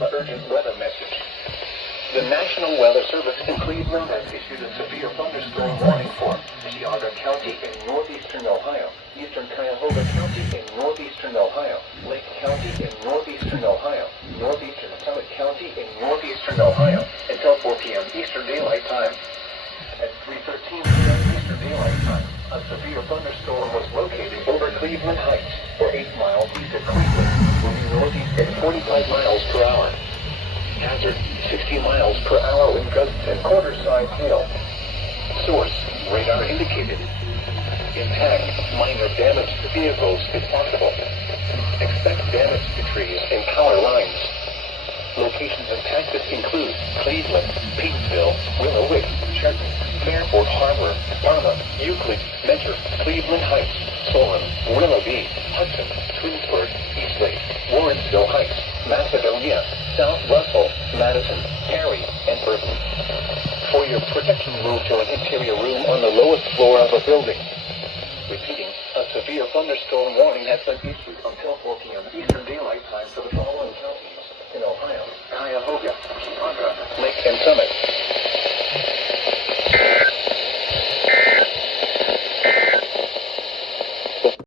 Urgent weather message. The National Weather Service in Cleveland has issued a severe thunderstorm warning for Geauga County in northeastern Ohio, eastern Cuyahoga County in northeastern Ohio, Lake County in northeastern Ohio, northeastern Summit County in northeastern Ohio, until 4 p.m. Eastern Daylight Time. At 3:13 p.m. Eastern Daylight Time, a severe thunderstorm was located over Cleveland Heights, or 8 miles east of Cleveland, moving northeast at 45 miles per hour. Hazard, 60 miles per hour with gusts and quarter-size hail. Source, radar indicated. Impact, minor damage to vehicles if possible. Expect damage to trees and power lines. Locations impacted include Cleveland, Paintsville, Willowick, Trenton, Fairport Harbor, Parma, Euclid, Mentor, Cleveland Heights, Solon, Willoughby, Hudson, Twinsburg, Eastlake, Warrensville Heights, Macedonia, South Russell, Madison, Cary, and Burton. For your protection, move to an interior room on the lowest floor of a building. Repeating, a severe thunderstorm warning has been issued until 4 p.m. Eastern Daylight Time for the following counties in Ohio: Cuyahoga, Geauga, Lake and Summit,